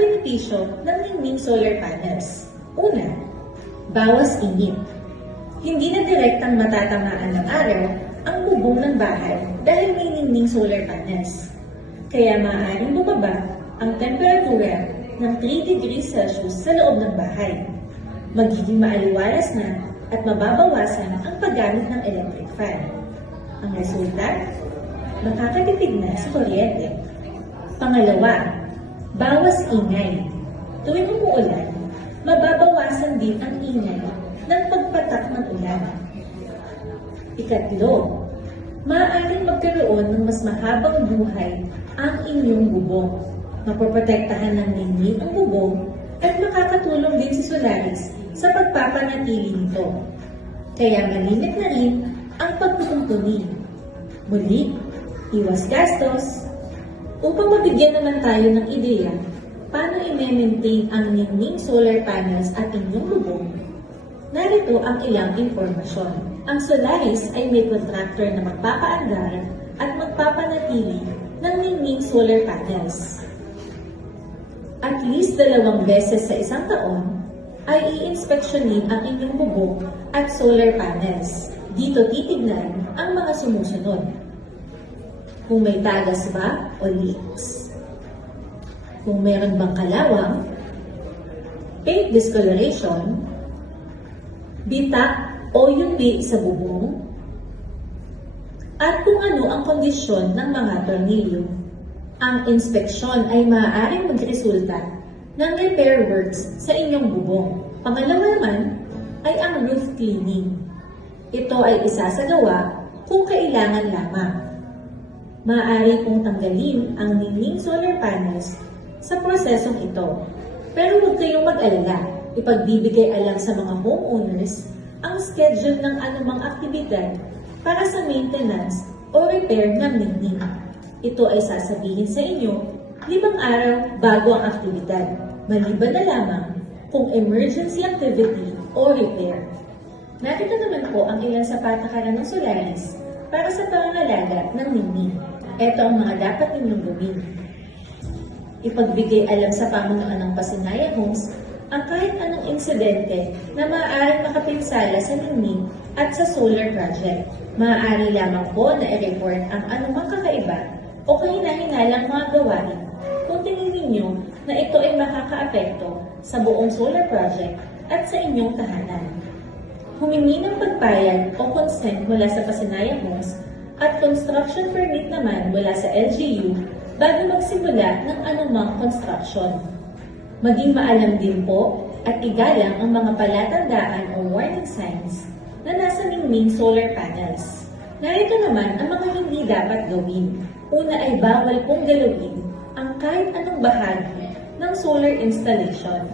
benepisyo ng ningning solar panels. Una, bawas init. Hindi na direktang matatamaan ng araw ang bubong ng bahay dahil may ningning solar panels. Kaya maaaring bumaba ang temperatura ng 3 degrees Celsius sa loob ng bahay. Magiging maaliwalas na at mababawasan ang paggamit ng electric fan. Ang resulta, makakatipid na sa kuryente. Pangalawa, bawas ingay. Tuwing umuulan, mababawasan din ang ingay ng pagpatak ng ulan. Ikatlo, maaaring magkaroon ng mas mahabang buhay ang inyong bubong. Mapoprotektahan ng ningning ang bubong at makakatulong din si Solaris sa pagpapanatili nito. Kaya malimit na rin ang pagtutuntuni. Muli, iwas gastos. Upang mabigyan naman tayo ng ideya paano i-maintain ang ningning solar panels at inyong bubong, narito ang ilang impormasyon. Ang Solaris ay may contractor na magpapaandar at magpapanatili ng ningning solar panels. At least 2 beses sa isang taon ay i-inspeksyonin ang inyong bubong at solar panels. Dito titignan ang mga sumusunod. Kung may tagas ba o leaks. Kung meron bang kalawang, paint discoloration, bitak o yupi sa bubong, at kung ano ang kondisyon ng mga tornilyo. Ang inspeksyon ay maaaring magresulta ng repair works sa inyong bubong. Pangalawa naman ay ang roof cleaning. Ito ay isasagawa kung kailangan lamang. Maaari kong tanggalin ang ningning solar panels sa prosesong ito. Pero huwag kayong mag-alala. Ipagbibigay alam sa mga homeowners ang schedule ng anumang aktibidad para sa maintenance o repair ng ningning. Ito ay sasabihin sa inyo 5 araw bago ang aktibidad, maliban na lamang kung emergency activity o repair. Narito naman po ang ilan sa patakaran ng Solaris para sa pangangalaga ng ningning. Ito ang mga dapat ninyong gawin. Ipagbigay alam sa pamunuan ng Pasinaya Homes ang kahit anong insidente na maaaring makapinsala sa ningning at sa solar project. Maaari lamang po na i-report ang anumang kakaiba o kahina-hinalang mga gawain kung tingin ninyo na ito ay makakaapekto sa buong solar project at sa inyong tahanan. Humingi ng pagpayag o consent mula sa Pasinaya Homes at construction permit naman mula sa LGU bago magsimula ng anumang construction. Maging maalam din po at igalang ang mga palatandaan o warning signs na nasa ningning solar panels. Narito naman ang mga hindi dapat gawin. Una ay bawal pong galawin ang kahit anong bahagi ng solar installation.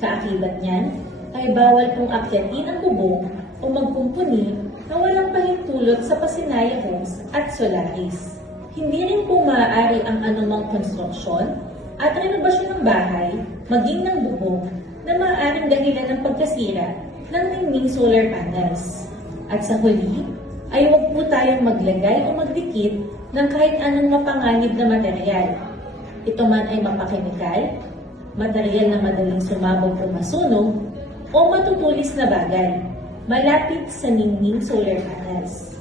Kaakibat niyan ay bawal pong akyatin ang bubong o magkumpuni na walang pahintulot sa Pasinaya Homes at Solaris. Hindi rin po maaari ang anumang konstruksyon at renovasyon ng bahay, maging ng bubong, na maaaring dahilan ng pagkasira ng ningning solar panels. At sa huli, ay huwag po tayong maglagay o magdikit ng kahit anong mapanganib na material. Ito man ay mapakemikal, material na madaling sumabog o masunog, o matutulis na bagay, malapit sa ningning solar panels.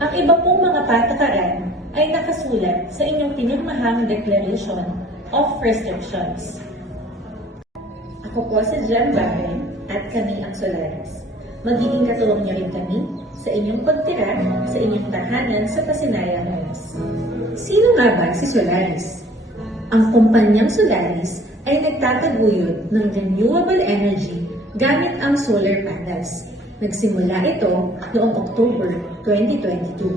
Ang iba pong mga patakaran ay nakasulat sa inyong pinirmahang Declaration of Restrictions. Ako po si Jem Barren at kami ang Solaris. Magiging katuwang niyo rin kami sa inyong pagtira sa inyong tahanan sa Pasinaya Homes. Sino nga ba si Solaris? Ang kumpanyang Solaris ay nagtataguyod ng renewable energy gamit ang solar panels. Nagsimula ito noong October 2022.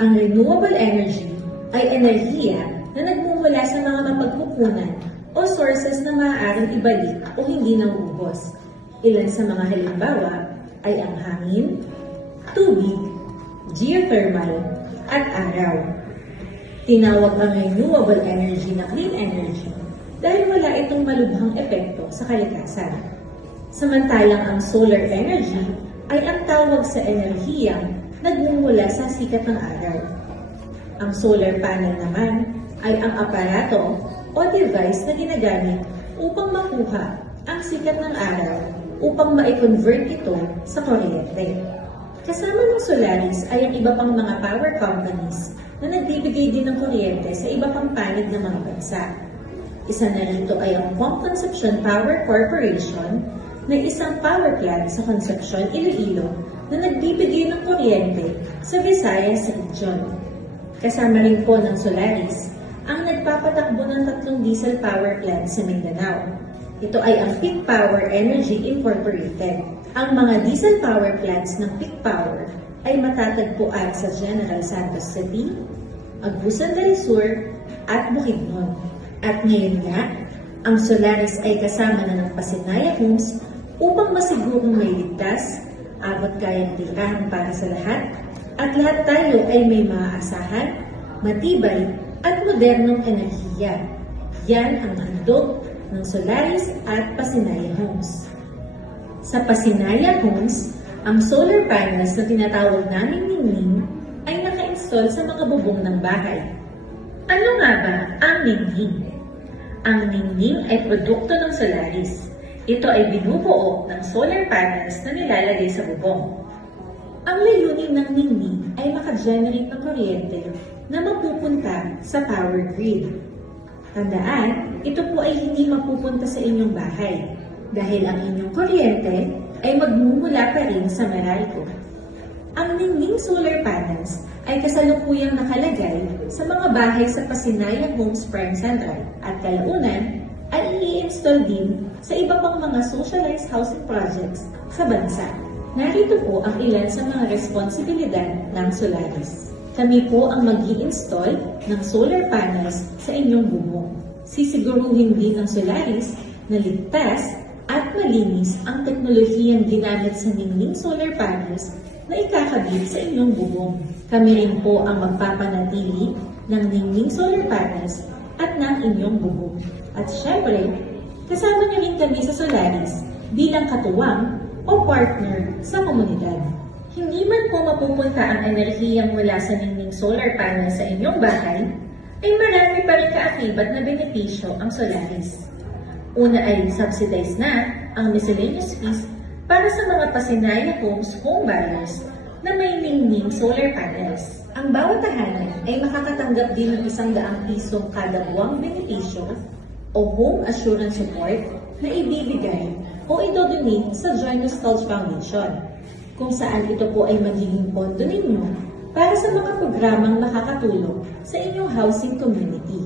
Ang renewable energy ay enerhiya na nagmumula sa mga mapagkukunan o sources na maaaring ibalik o hindi nauubos. Ilan sa mga halimbawa ay ang hangin, tubig, geothermal, at araw. Tinawag ang renewable energy na clean energy dahil wala itong malubhang epekto sa kalikasan. Samantalang ang solar energy ay ang tawag sa enerhiyang nagmumula sa sikat ng araw. Ang solar panel naman ay ang aparato o device na ginagamit upang makuha ang sikat ng araw upang ma-convert ito sa kuryente. Kasama ng Solaris ay ang iba pang mga power companies na nagbibigay din ng kuryente sa iba pang panig ng mga bansa. Isa na rito ay ang Pump Conception Power Corporation na isang power plant sa Concepcion, Iloilo na nagbibigay ng kuryente sa Visayas region. Kasama rin po ng Solaris ang nagpapatakbo ng 3 diesel power plants sa Mindanao. Ito ay ang Peak Power Energy Incorporated. Ang mga diesel power plants ng Peak Power ay matatagpuan sa General Santos City, Agusan del Sur, at Bukidnon. At ngayon nga, ang Solaris ay kasama na ng Pasinaya Homes upang masigurong may ligtas, abot kayang tirahan para sa lahat, at lahat tayo ay may maaasahan, matibay, at modernong enerhiya. Yan ang handog ng Solaris at Pasinaya Homes. Sa Pasinaya Homes, ang solar panels na tinatawag naming Ningning ay naka-install sa mga bubong ng bahay. Ano nga ba ang Ningning? Ang Ningning ay produkto ng Solaris. Ito ay binubuo ng solar panels na nilalagay sa bubong. Ang layunin ng Ningning ay makagenerate ng kuryente na mapupunta sa power grid. Tandaan, ito po ay hindi mapupunta sa inyong bahay dahil ang inyong kuryente ay magmumula pa rin sa Meralco. Ang Ningning solar panels ay kasalukuyang nakalagay sa mga bahay sa Pasinaya Homes Prime Central at kalaunan ay i-install din sa iba pang mga socialized housing projects sa bansa. Narito po ang ilan sa mga responsibilidad ng Solaris. Kami po ang mag-i-install ng solar panels sa inyong bubong. Sisiguruhin din ng Solaris na ligtas at malinis ang teknolohiyang ginamit sa Ningning solar panels na ikakabit sa inyong bubong. Kami rin po ang magpapanatili ng Ningning solar panels at ng inyong bubong. At syempre, kasama niyo rin kami sa Solaris bilang katuwang o partner sa komunidad. Hindi man po mapupunta ang enerhiyang mula sa Ningning solar panel sa inyong bahay, ay marami pa rin kaakibat na benepisyo ang Solaris. Una ay subsidized na ang miscellaneous fees para sa mga Pasinaya Homes home buyers na may Ningning solar panels. Ang bawat tahanan ay makakatanggap din ng 100 pisong kada buwang benepisyo o home assurance support na ibibigay o idodonate sa Joy Nostalgia Foundation, kung saan ito po ay magiging pondo ninyo para sa mga programang makakatulong sa inyong housing community.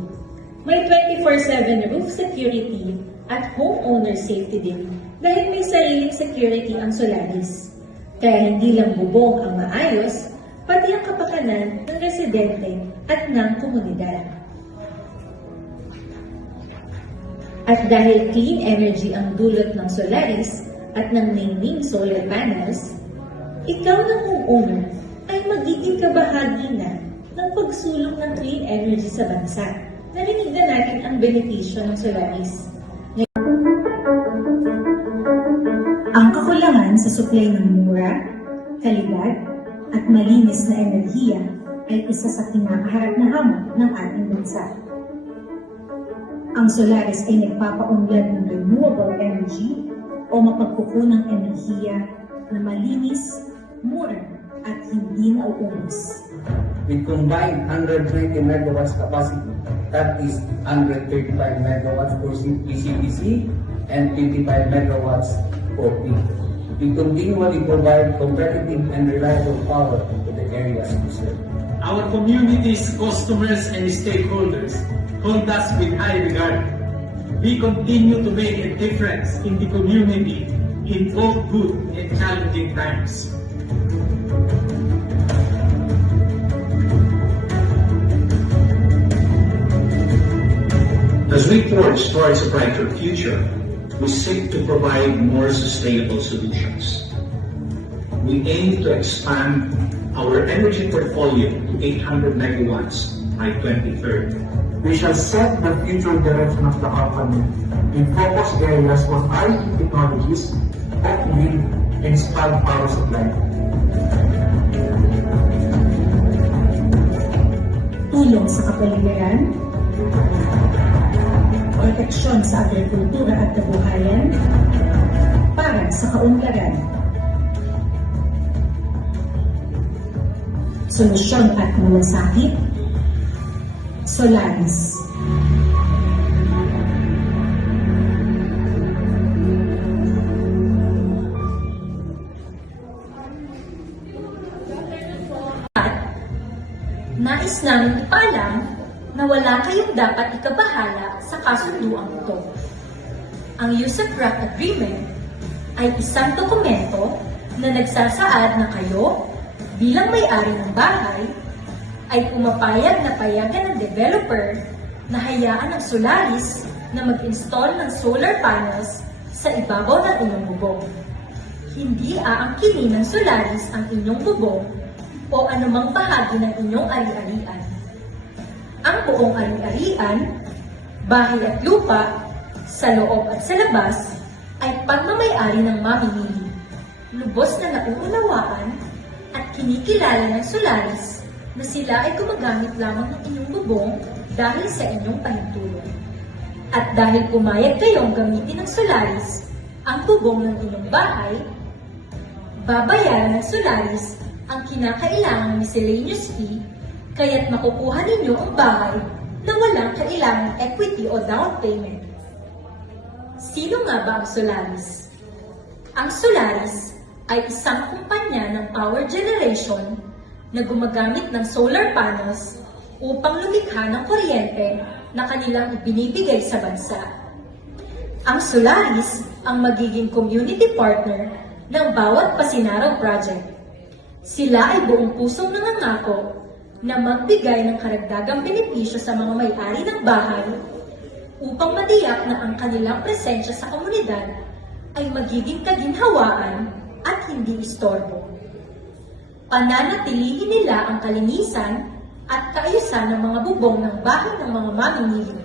May 24/7 roof security at homeowner safety din dahil may sariling security ang Solaris. Kaya hindi lang bubong ang maayos, pati ang kapakanan ng residente at ng komunidad. At dahil clean energy ang dulot ng Solaris at ng Ningning solar panels, ikaw ng homeowner ay magiging kabahagi na ng pagsulong ng clean energy sa bansa. Narinig na natin ang benepisyo ng Solaris. Ang kakulangan sa supply ng mura, kalidad, at malinis na enerhiya ay isa sa kinakaharap na hamon ng ating bansa. Ang Solaris ay nagpapaunlad ng renewable energy o mapagkukunang enerhiya na malinis, mura, at hindi nauubos. With combined 120 megawatts capacity, that is 135 megawatts for PCPC and 55 megawatts for P. We continually provide competitive and reliable power to the areas we serve. Our communities, customers, and stakeholders hold us with high regard. We continue to make a difference in the community in both good and challenging times. As we forge towards a brighter future, we seek to provide more sustainable solutions. We aim to expand our energy portfolio to 800 megawatts by 2030. We shall set the future direction of the company in focus areas of IT technologies, off-grid, and smart power supply. Tulong sa kapaligiran, proteksyon sa agrikultura at kabuhayan para sa kaunlaran. Solusyon at malasakit, Solaris. Nais namin ipaalam na wala kayong dapat ikabahala sa kasunduang ito. Ang Use-of-Grant Agreement ay isang dokumento na nagsasaad na kayo bilang may-ari ng bahay ay pumapayag na payagan ng developer na hayaan ang Solaris na mag-install ng solar panels sa ibabaw ng inyong bubong. Hindi aangkinin ng Solaris ang inyong bubong o anumang bahagi ng inyong ari-arian. Ang buong ari-arian, bahay at lupa, sa loob at sa labas, ay pagmamay-ari ng mamimili. Lubos na nauunawaan at kinikilala ng Solaris na sila ay gumagamit lamang ng inyong bubong dahil sa inyong pahintulong. At dahil pumayag kayong gamitin ng Solaris ang bubong ng inyong bahay, babayaran ng Solaris ang kinakailangang miscellaneous fee, kaya't makukuha ninyo ang bahay na walang kailangang equity o down payment. Sino nga ba ang Solaris? Ang Solaris ay isang kumpanya ng power generation na gumagamit ng solar panels upang lumikha ng kuryente na kanilang ibinibigay sa bansa. Ang Solaris ang magiging community partner ng bawat Pasinaraw project. Sila ay buong pusong nangangako na magbigay ng karagdagang benepisyo sa mga may-ari ng bahay upang matiyak na ang kanilang presensya sa komunidad ay magiging kaginhawaan at hindi istorbo. Pananatilihin nila ang kalinisan at kaayusan ng mga bubong ng bahay ng mga mamimili.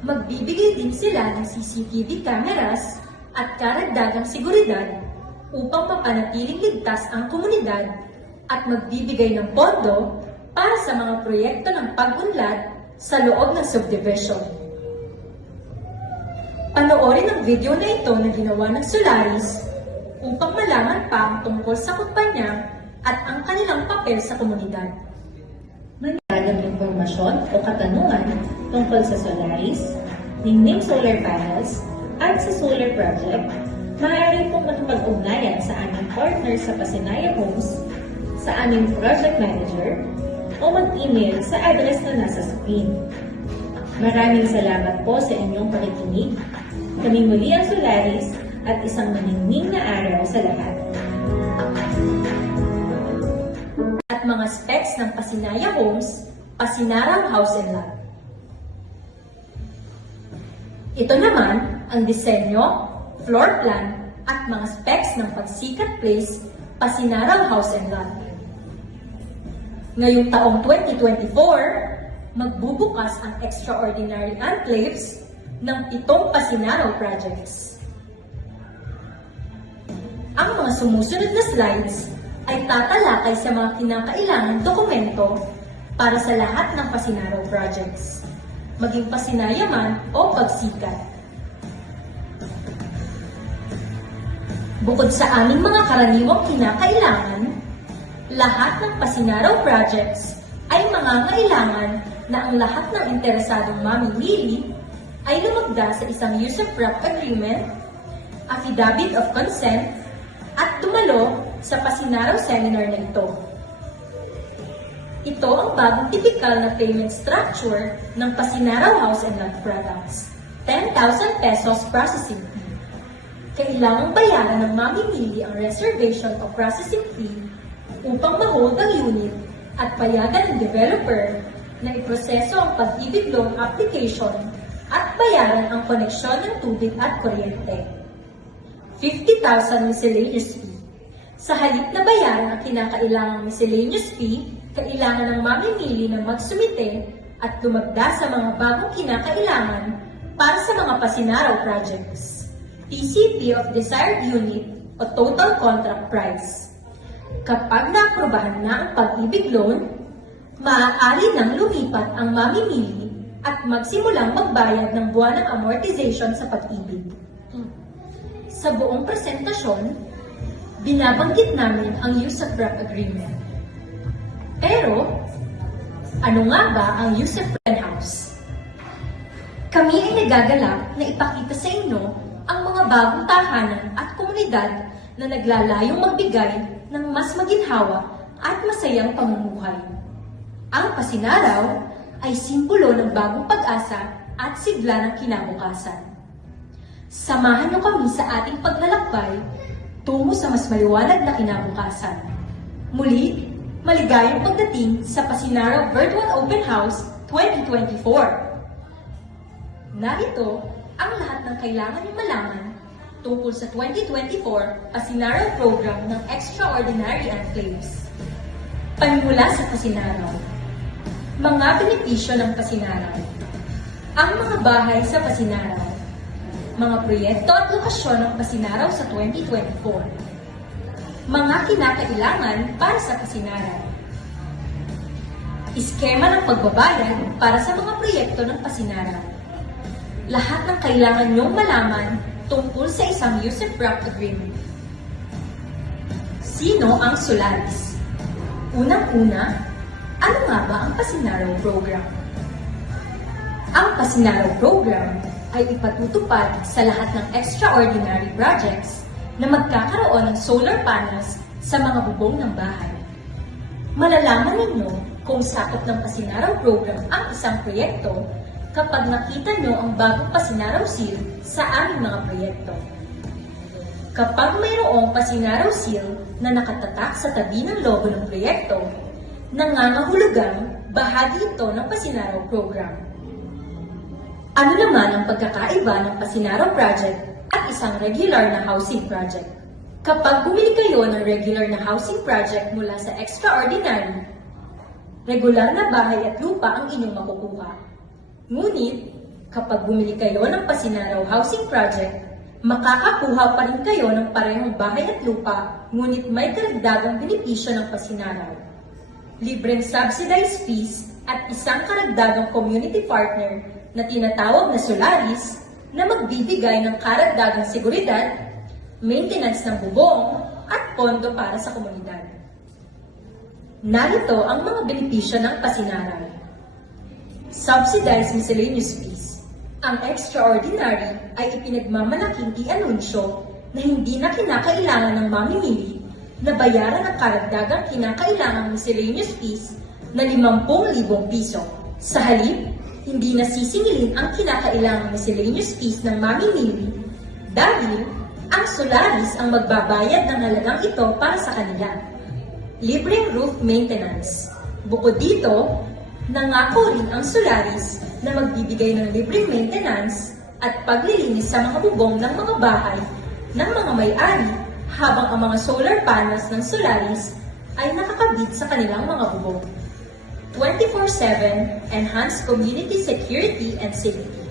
Magbibigay din sila ng CCTV cameras at karagdagang seguridad upang mapanatiling ligtas ang komunidad at magbibigay ng pondo para sa mga proyekto ng pag-unlad sa loob ng subdivision. Panoorin ang video na ito na ginawa ng Solaris upang malaman pa ang tungkol sa kumpanya at ang kanilang papel sa komunidad. Maraming impormasyon o katanungan tungkol sa Solaris, Ningning Solar Panels, at sa solar project, maaari pong makipag-ugnayan sa aming partner sa Pasinaya Homes, sa aming project manager, o mag-email sa address na nasa screen. Maraming salamat po sa inyong pakikinig. Kami muli ang Solaris at isang maningning na araw sa lahat. At mga specs ng Pasinaya Homes, Pasinaraw House and Lot. Ito naman ang disenyo, floor plan, at mga specs ng Pagsikat Place, Pasinaraw House and Lot. Ngayong taong 2024, magbubukas ang extraordinary enclaves ng 7 Pasinaraw projects. Ang mga sumusunod na slides ay tatalakay sa mga kinakailangang dokumento para sa lahat ng Pasinaraw projects, maging Pasinaya man o Pagsikat. Bukod sa aming mga karaniwang kinakailangan, lahat ng Pasinaraw projects ay mangangailangan na ang lahat ng interesadong mamimili ay lumagda sa isang Use-of-Grant Agreement, Affidavit of Consent, at dumalo sa Pasinaraw Seminar na ito. Ito ang bagong typical na payment structure ng Pasinaraw House and Lot products. 10,000 pesos processing fee. Kailangang bayaran ng mamimili ang reservation o processing fee upang ma-hold ang unit at payagan ng developer na iproseso ang pag-ibig loan application at bayaran ang koneksyon ng tubig at kuryente. 50,000 miscellaneous fee. Sa halip na bayaran ang kinakailangang miscellaneous fee, kailangan ng mamimili na magsumite at lumagda sa mga bagong kinakailangan para sa mga Pasinaraw projects. TCP of desired unit o total contract price. Kapag naaprubahan na ang pag-ibig loan, maaari nang lumipat ang mamimili at magsimulang magbayad ng buwanang amortization sa pag-ibig. Sa buong presentasyon, binabanggit namin ang Yusuf Wrap Agreement. Pero, ano nga ba ang Yusuf House? Kami ay nagagalak na ipakita sa inyo ang mga bagong tahanan at komunidad na naglalayong magbigay ng mas maginhawa at masayang pamumuhay. Ang Pasinaraw ay simbolo ng bagong pag-asa at sigla ng kinabukasan. Samahan niyo kami sa ating paglalakbay tungo sa mas maliwanag na kinabukasan. Muli, maligayang pagdating sa Pasinaraw Virtual Open House 2024. Narito ang lahat ng kailangan niyong malaman tungkol sa 2024 Pasinaraw Program ng Extraordinary Enclaves. Panimula sa Pasinaraw. Mga benepisyo ng Pasinaraw. Ang mga bahay sa Pasinaraw. Mga proyekto at lokasyon ng Pasinaraw sa 2024. Mga kinakailangan para sa Pasinaraw. Iskema ng pagbabayad para sa mga proyekto ng Pasinaraw. Lahat ng kailangan niyong malaman tungkol sa isang Yusuf Wrap Agreement. Sino ang Solaris? Unang-una, ano nga ba ang Pasinaraw Program? Ang Pasinaraw Program ay ipatutupad sa lahat ng extraordinary projects na magkakaroon ng solar panels sa mga bubong ng bahay. Malalaman ninyo kung sakop ng Pasinaraw Program ang isang proyekto kapag nakita nyo ang bagong Pasinaraw Seal sa aming mga proyekto. Kapag mayroong Pasinaraw Seal na nakatatak sa tabi ng logo ng proyekto, nangangahulugang bahagi ito ng Pasinaraw Program. Ano naman ang pagkakaiba ng Pasinaraw Project at isang regular na housing project? Kapag bumili kayo ng regular na housing project mula sa Extraordinary, regular na bahay at lupa ang inyong makukuha. Ngunit, kapag bumili kayo ng Pasinaraw Housing Project, makakakuha pa rin kayo ng parehong bahay at lupa, ngunit may karagdagang benepisyo ng Pasinaraw. Libreng subsidized fees at isang karagdagang community partner na tinatawag na Solaris na magbibigay ng karagdagang seguridad, maintenance ng bubong, at pondo para sa komunidad. Narito ang mga benepisyo ng Pasinaraw. Subsidized miscellaneous fees. Ang extraordinary ay ipinagmamalaking i-anunsyo na hindi na kinakailangan ng mamimili na bayaran ang karagdagang kinakailangang miscellaneous fees na 50,000 piso. Sa halip, hindi na sisingilin ang kinakailangang miscellaneous fees ng mamimili dahil ang Solaris ang magbabayad ng halagang ito para sa kanila. Libreng roof maintenance. Bukod dito, nangako rin ang Solaris na magbibigay ng libreng maintenance at paglilinis sa mga bubong ng mga bahay ng mga may-ari habang ang mga solar panels ng Solaris ay nakakabit sa kanilang mga bubong. 24/7 Enhanced Community Security and Safety.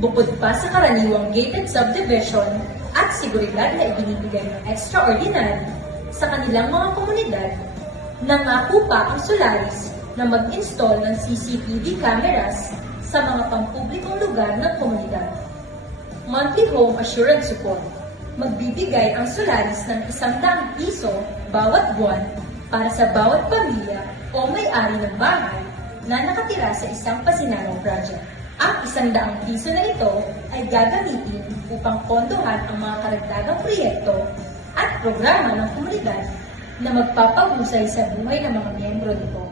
Bukod pa sa karaniwang gated subdivision at seguridad na ibinibigay ng Extraordinary sa kanilang mga komunidad, nangako pa ang Solaris na mag-install ng CCTV cameras sa mga pampublikong lugar ng komunidad. Monthly Home Assurance Support. Magbibigay ang Solaris ng 100 piso bawat buwan para sa bawat pamilya o may-ari ng bahay na nakatira sa isang Pasinaraw project. Ang 100 piso na ito ay gagamitin upang pondohan ang mga karagdagang proyekto at programa ng komunidad na magpapahusay sa buhay ng mga miyembro nito.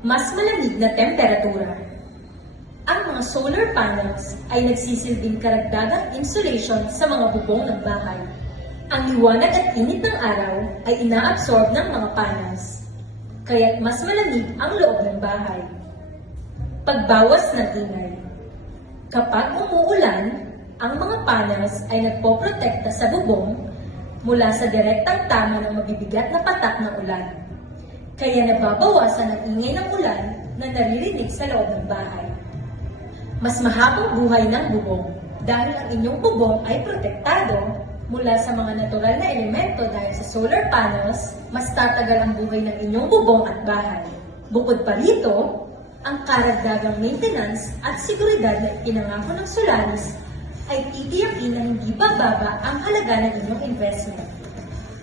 Mas malamig na temperatura. Ang mga solar panels ay nagsisilbing karagdagang insulation sa mga bubong ng bahay. Ang liwanag at init ng araw ay inaabsorb ng mga panels, kaya't mas malamig ang loob ng bahay. Pagbawas ng ingay. Kapag umuulan, ang mga panels ay nagpoprotekta sa bubong mula sa direktang tama ng mabibigat na patak ng ulan. Kaya nababawasan ang ingay ng ulan na naririnig sa loob ng bahay. Mas mahabang buhay ng bubong dahil ang inyong bubong ay protektado mula sa mga natural na elemento dahil sa solar panels, mas tatagal ang buhay ng inyong bubong at bahay. Bukod pa rito, Ang karagdagang maintenance at seguridad na ipinangako ng Solaris ay titiyakin na hindi bababa ang halaga ng inyong investment.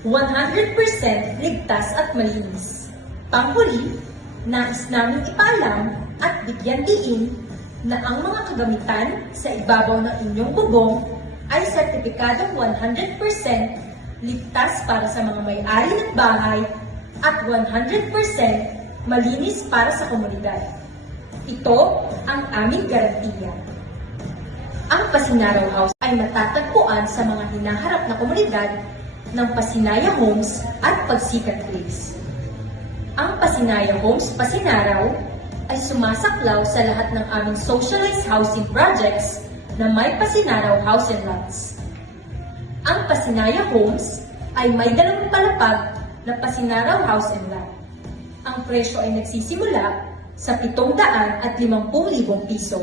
100% ligtas at malinis. Panghuli, nais namin ipaalam at bigyan diin na ang mga kagamitan sa ibabaw ng inyong bubong ay sertipikadong 100% ligtas para sa mga may-ari ng bahay at 100% malinis para sa komunidad. Ito ang aming garantiya. Ang Pasinaraw House ay matatagpuan sa mga hinaharap na komunidad ng Pasinaya Homes at Pagsikat Place. Ang Pasinaya Homes Pasinaraw ay sumasaklaw sa lahat ng aming socialized housing projects na may Pasinaraw House and Lots. Ang Pasinaya Homes ay may 2 palapag na Pasinaraw House and Lot. Ang presyo ay nagsisimula sa 750,000 piso.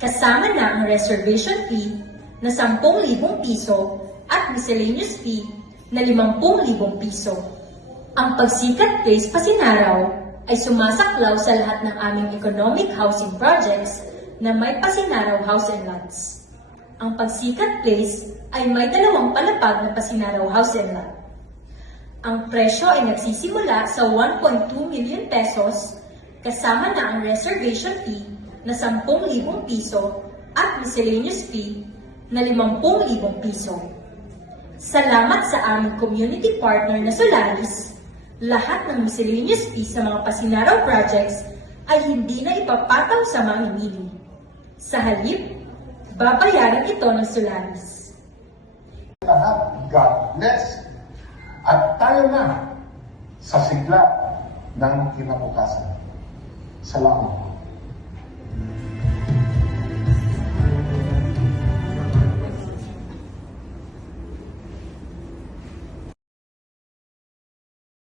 Kasama na ang reservation fee na 10,000 piso at miscellaneous fee na 50,000 piso. Ang Pagsikat Place Pasinaraw ay sumasaklaw sa lahat ng aming economic housing projects na may Pasinaraw House and Lots. Ang Pagsikat Place ay may 2 palapag na Pasinaraw House and Lot. Ang presyo ay nagsisimula sa 1.2 million pesos kasama na ang reservation fee na 10,000 piso at miscellaneous fee na 50,000 piso. Salamat sa aming community partner na Solaris, lahat ng miscellaneous fee sa mga Pasinaraw projects ay hindi na ipapataw sa mamimili. Sa halip, babayaran ito ng Solaris. Lahat, God bless. At tayo na sa sigla ng kinabukasan. Salamat po.